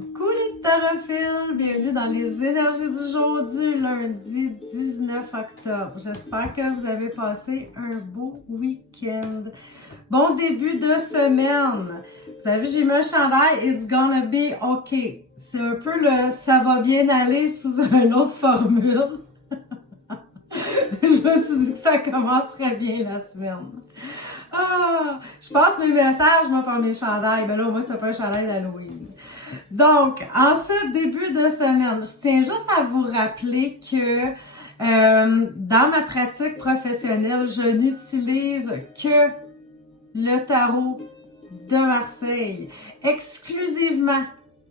Coucou les tarophiles, bienvenue dans les énergies du jour du lundi 19 octobre. J'espère que vous avez passé un beau week-end. Bon début de semaine. Vous avez vu, j'ai mis un chandail, it's gonna be okay. C'est un peu le ça va bien aller sous une autre formule. Je me suis dit que ça commencerait bien la semaine. Ah, je passe mes messages, moi, par mes chandails. Ben là, moi, c'était pas un chandail d'Halloween. Donc, en ce début de semaine, je tiens juste à vous rappeler que dans ma pratique professionnelle, je n'utilise que le tarot de Marseille. Exclusivement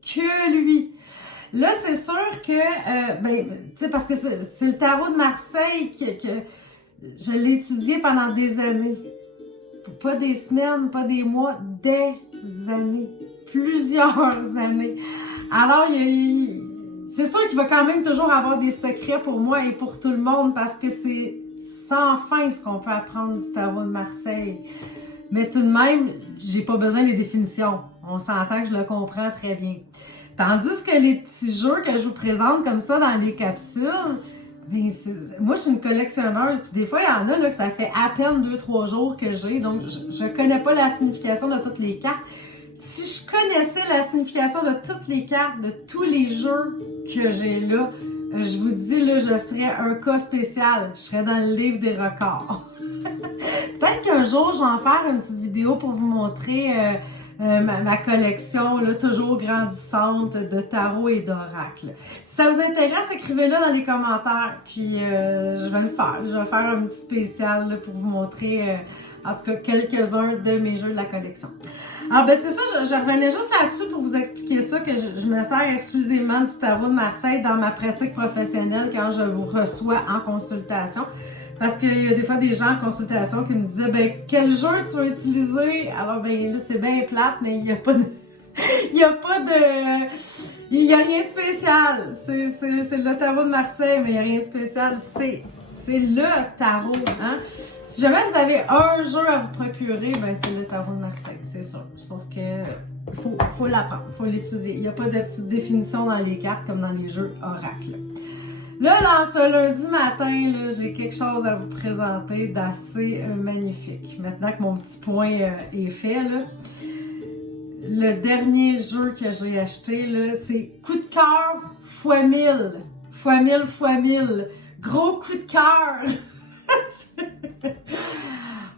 que lui. Là, c'est sûr que, tu sais, parce que c'est le tarot de Marseille que je l'ai étudié pendant des années. Pas des semaines, pas des mois, des années. Plusieurs années. Alors, c'est sûr qu'il va quand même toujours avoir des secrets pour moi et pour tout le monde parce que c'est sans fin ce qu'on peut apprendre du tarot de Marseille. Mais tout de même, j'ai pas besoin des définitions. On s'entend que je le comprends très bien. Tandis que les petits jeux que je vous présente comme ça dans les capsules, ben moi je suis une collectionneuse, puis des fois il y en a là, que ça fait à peine 2-3 jours que j'ai, donc je connais pas la signification de toutes les cartes. Si je connaissais la signification de toutes les cartes, de tous les jeux que j'ai là, je vous dis là, je serais un cas spécial, je serais dans le livre des records. Peut-être qu'un jour je vais en faire une petite vidéo pour vous montrer ma collection, là, toujours grandissante de tarot et d'oracle. Si ça vous intéresse, écrivez-le dans les commentaires, puis je vais le faire. Je vais faire un petit spécial là, pour vous montrer, en tout cas, quelques-uns de mes jeux de la collection. Alors, ben c'est ça, je revenais juste là-dessus pour vous expliquer ça, que je me sers exclusivement du tarot de Marseille dans ma pratique professionnelle quand je vous reçois en consultation. Parce qu'il y a des fois des gens en consultation qui me disaient, ben, quel jeu tu vas utiliser? Alors, ben, là, c'est bien plate, mais il n'y a pas de, il y a rien de spécial. C'est le tarot de Marseille, mais il n'y a rien de spécial. C'est le tarot, hein? Si jamais vous avez un jeu à vous procurer, ben, c'est le tarot de Marseille, c'est sûr. Sauf que, faut l'apprendre, faut l'étudier. Il n'y a pas de petite définition dans les cartes comme dans les jeux oracles. Là, dans ce lundi matin, là, j'ai quelque chose à vous présenter d'assez magnifique. Maintenant que mon petit point est fait, là, le dernier jeu que j'ai acheté, là, c'est coup de cœur fois 1000. Fois 1000 fois 1000. Gros coup de cœur!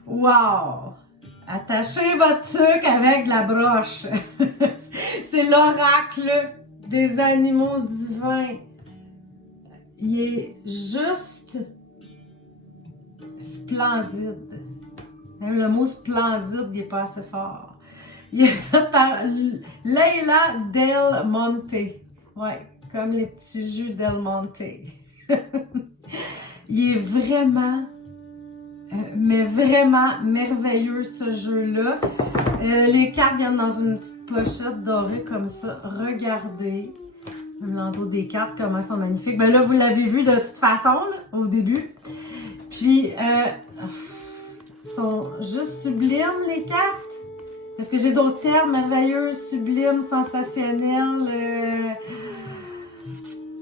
Wow! Attachez votre truc avec de la broche. C'est l'oracle des animaux divins. Il est juste splendide. Même le mot splendide, il n'est pas assez fort. Il est fait par Leila Del Monte. Ouais, comme les petits jus Del Monte. Il est vraiment, mais vraiment merveilleux ce jeu-là. Les cartes viennent dans une petite pochette dorée comme ça. Regardez. L'endos des cartes, comment elles sont magnifiques. Ben là, vous l'avez vu de toute façon, là, au début. Puis, sont juste sublimes, les cartes. Est-ce que j'ai d'autres termes merveilleux, sublimes, sensationnels?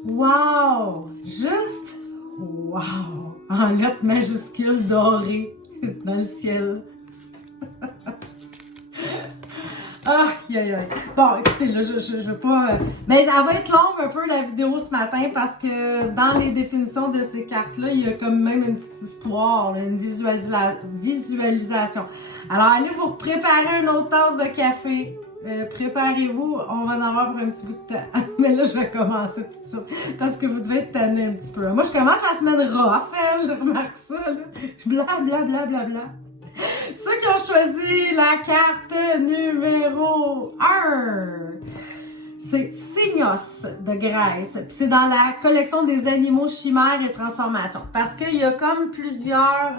Wow! Juste, wow! En lettres majuscules dorées dans le ciel. Aïe, aïe, aïe. Bon, écoutez, là, je veux pas... Mais elle va être longue un peu, la vidéo, ce matin, parce que dans les définitions de ces cartes-là, il y a comme même une petite histoire, là, une visualisation. Alors, allez vous préparer une autre tasse de café. Préparez-vous, on va en avoir pour un petit bout de temps. Mais là, je vais commencer tout de suite, parce que vous devez être tanné un petit peu. Moi, je commence la semaine rough, hein, je remarque ça, là. Bla, bla, bla, bla, bla. Ceux qui ont choisi la carte numéro 1, c'est Signos de Grèce. Puis c'est dans la collection des animaux chimères et transformations. Parce qu'il y a comme plusieurs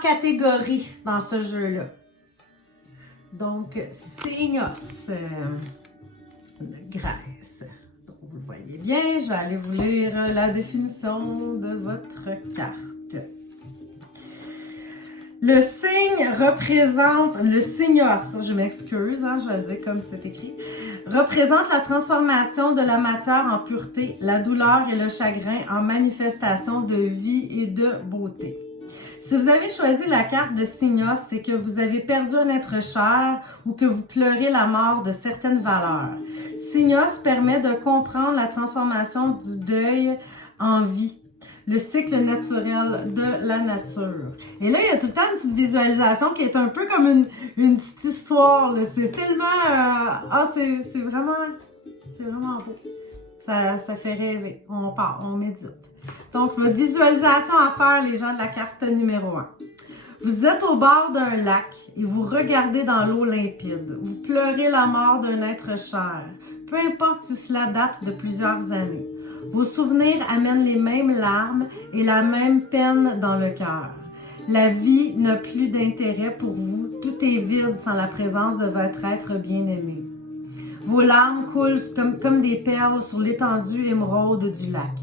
catégories dans ce jeu-là. Donc, Signos de Grèce. Donc, vous le voyez bien, je vais aller vous lire la définition de votre carte. Le signe représente, le signos, je m'excuse, hein, je vais le dire comme c'est écrit, représente la transformation de la matière en pureté, la douleur et le chagrin en manifestation de vie et de beauté. Si vous avez choisi la carte de Signos, c'est que vous avez perdu un être cher ou que vous pleurez la mort de certaines valeurs. Signos permet de comprendre la transformation du deuil en vie, le cycle naturel de la nature. Et là, il y a tout le temps une petite visualisation qui est un peu comme une petite histoire. C'est tellement... c'est vraiment beau. Ça fait rêver. On part, on médite. Donc, votre visualisation à faire, les gens de la carte numéro 1. Vous êtes au bord d'un lac et vous regardez dans l'eau limpide. Vous pleurez la mort d'un être cher, peu importe si cela date de plusieurs années. Vos souvenirs amènent les mêmes larmes et la même peine dans le cœur. La vie n'a plus d'intérêt pour vous. Tout est vide sans la présence de votre être bien-aimé. Vos larmes coulent comme des perles sur l'étendue émeraude du lac.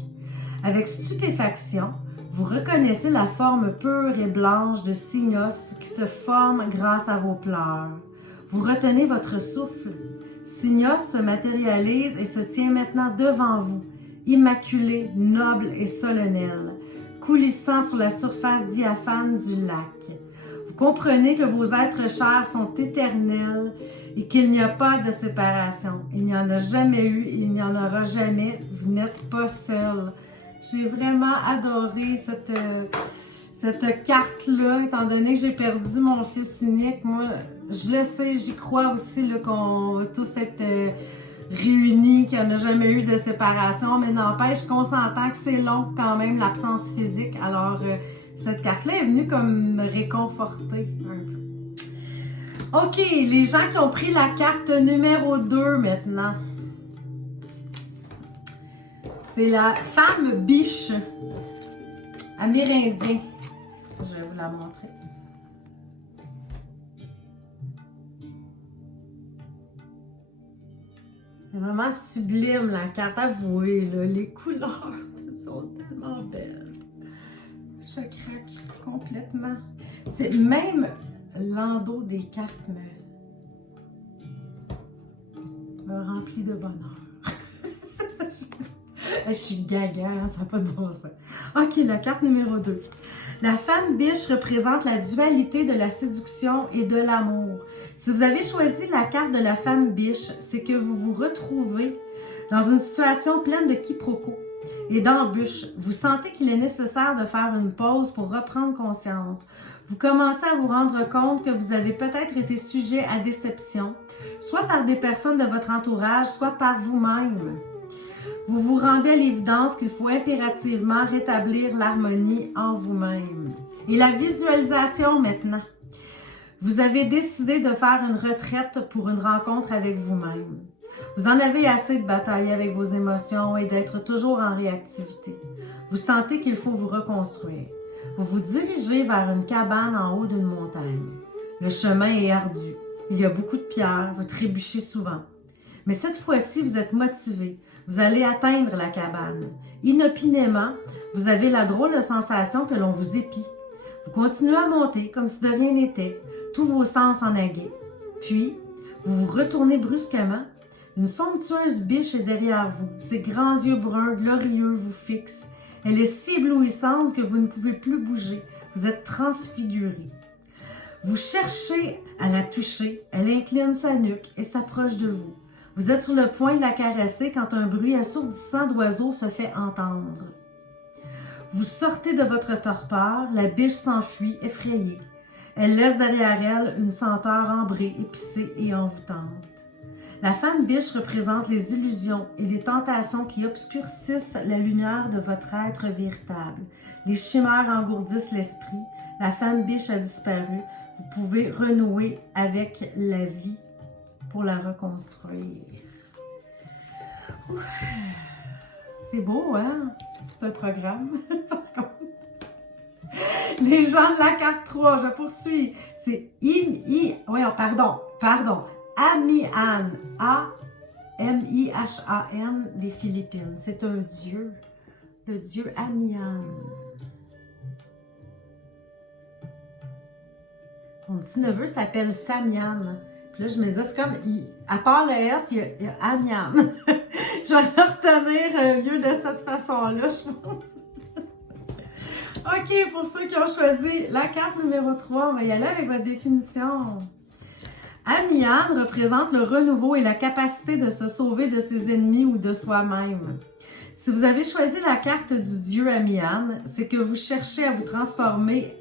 Avec stupéfaction, vous reconnaissez la forme pure et blanche de Signos qui se forme grâce à vos pleurs. Vous retenez votre souffle. Signos se matérialise et se tient maintenant devant vous, immaculé, noble et solennel, coulissant sur la surface diaphane du lac. Vous comprenez que vos êtres chers sont éternels et qu'il n'y a pas de séparation. Il n'y en a jamais eu et il n'y en aura jamais. Vous n'êtes pas seul. J'ai vraiment adoré cette carte-là, étant donné que j'ai perdu mon fils unique. Moi, je le sais, j'y crois aussi qu'on va tous être réunis, qu'il n'y en a jamais eu de séparation, mais n'empêche qu'on s'entend que c'est long quand même, l'absence physique. Alors, cette carte-là est venue comme me réconforter un peu. OK, les gens qui ont pris la carte numéro 2 maintenant. C'est la femme biche amérindien. Je vais vous la montrer. C'est vraiment sublime la carte, avouée, là. Les couleurs sont tellement belles. Je craque complètement. Même l'endos des cartes me remplit de bonheur. Je suis gaga, hein, ça n'a pas de bon sens. OK, la carte numéro 2. La femme biche représente la dualité de la séduction et de l'amour. Si vous avez choisi la carte de la femme biche, c'est que vous vous retrouvez dans une situation pleine de quiproquos et d'embûches. Vous sentez qu'il est nécessaire de faire une pause pour reprendre conscience. Vous commencez à vous rendre compte que vous avez peut-être été sujet à déception, soit par des personnes de votre entourage, soit par vous-même. Vous vous rendez à l'évidence qu'il faut impérativement rétablir l'harmonie en vous-même. Et la visualisation maintenant. Vous avez décidé de faire une retraite pour une rencontre avec vous-même. Vous en avez assez de batailler avec vos émotions et d'être toujours en réactivité. Vous sentez qu'il faut vous reconstruire. Vous vous dirigez vers une cabane en haut d'une montagne. Le chemin est ardu. Il y a beaucoup de pierres, vous trébuchez souvent. Mais cette fois-ci, vous êtes motivé. Vous allez atteindre la cabane. Inopinément, vous avez la drôle de sensation que l'on vous épie. Vous continuez à monter comme si de rien n'était, tous vos sens en aguets. Puis, vous vous retournez brusquement. Une somptueuse biche est derrière vous. Ses grands yeux bruns glorieux vous fixent. Elle est si éblouissante que vous ne pouvez plus bouger. Vous êtes transfiguré. Vous cherchez à la toucher. Elle incline sa nuque et s'approche de vous. Vous êtes sur le point de la caresser quand un bruit assourdissant d'oiseaux se fait entendre. Vous sortez de votre torpeur, la biche s'enfuit, effrayée. Elle laisse derrière elle une senteur ambrée, épicée et envoûtante. La femme biche représente les illusions et les tentations qui obscurcissent la lumière de votre être véritable. Les chimères engourdissent l'esprit. La femme biche a disparu. Vous pouvez renouer avec la vie pour la reconstruire. Ouf. C'est beau, hein? C'est tout un programme. Les gens de la carte 3, je poursuis. C'est Amihan. A-M-I-H-A-N des Philippines. C'est un dieu. Le dieu Amihan. Mon petit-neveu s'appelle Samian. Là, je me disais, c'est comme, à part le S, il y a Amiane. Je vais le retenir mieux de cette façon-là, je pense. OK, pour ceux qui ont choisi la carte numéro 3, on va y aller avec votre définition. Amiane représente le renouveau et la capacité de se sauver de ses ennemis ou de soi-même. Si vous avez choisi la carte du dieu Amiane, c'est que vous cherchez à vous transformer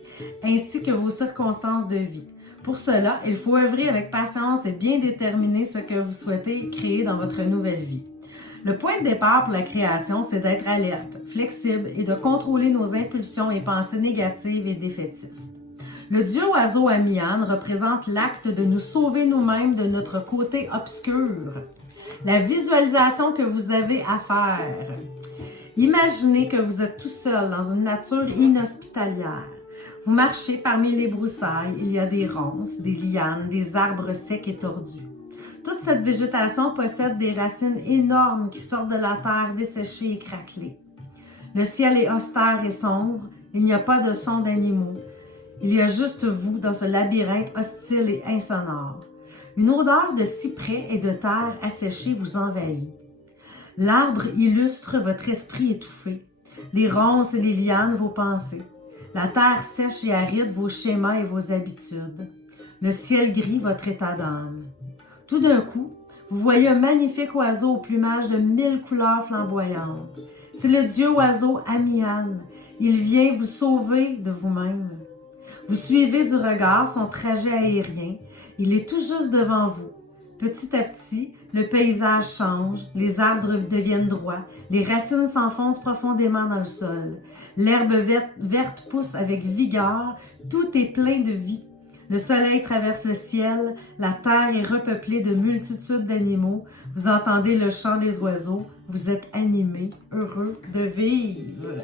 ainsi que vos circonstances de vie. Pour cela, il faut œuvrer avec patience et bien déterminer ce que vous souhaitez créer dans votre nouvelle vie. Le point de départ pour la création, c'est d'être alerte, flexible et de contrôler nos impulsions et pensées négatives et défaitistes. Le dieu oiseau Amiane représente l'acte de nous sauver nous-mêmes de notre côté obscur. La visualisation que vous avez à faire. Imaginez que vous êtes tout seul dans une nature inhospitalière. Vous marchez parmi les broussailles, il y a des ronces, des lianes, des arbres secs et tordus. Toute cette végétation possède des racines énormes qui sortent de la terre desséchée et craquelée. Le ciel est austère et sombre, il n'y a pas de son d'animaux. Il y a juste vous dans ce labyrinthe hostile et insonore. Une odeur de cyprès et de terre asséchée vous envahit. L'arbre illustre votre esprit étouffé, les ronces et les lianes vos pensées. La terre sèche et aride vos schémas et vos habitudes. Le ciel gris votre état d'âme. Tout d'un coup, vous voyez un magnifique oiseau au plumage de 1000 couleurs flamboyantes. C'est le dieu oiseau Amiane. Il vient vous sauver de vous-même. Vous suivez du regard son trajet aérien. Il est tout juste devant vous. Petit à petit, le paysage change, les arbres deviennent droits, les racines s'enfoncent profondément dans le sol. L'herbe verte pousse avec vigueur, tout est plein de vie. Le soleil traverse le ciel, la terre est repeuplée de multitudes d'animaux. Vous entendez le chant des oiseaux, vous êtes animés, heureux de vivre.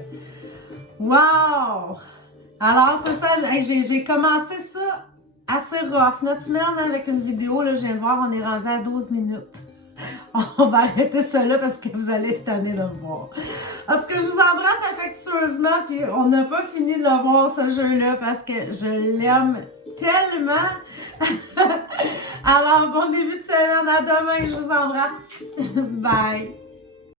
Wow! Alors, c'est ça, j'ai commencé ça assez rough. Notre semaine avec une vidéo, là, je viens de voir, on est rendu à 12 minutes. On va arrêter ça là parce que vous allez être tannés de le voir. En tout cas, je vous embrasse affectueusement, puis on n'a pas fini de le voir, ce jeu-là, parce que je l'aime tellement. Alors, bon début de semaine, à demain, je vous embrasse. Bye!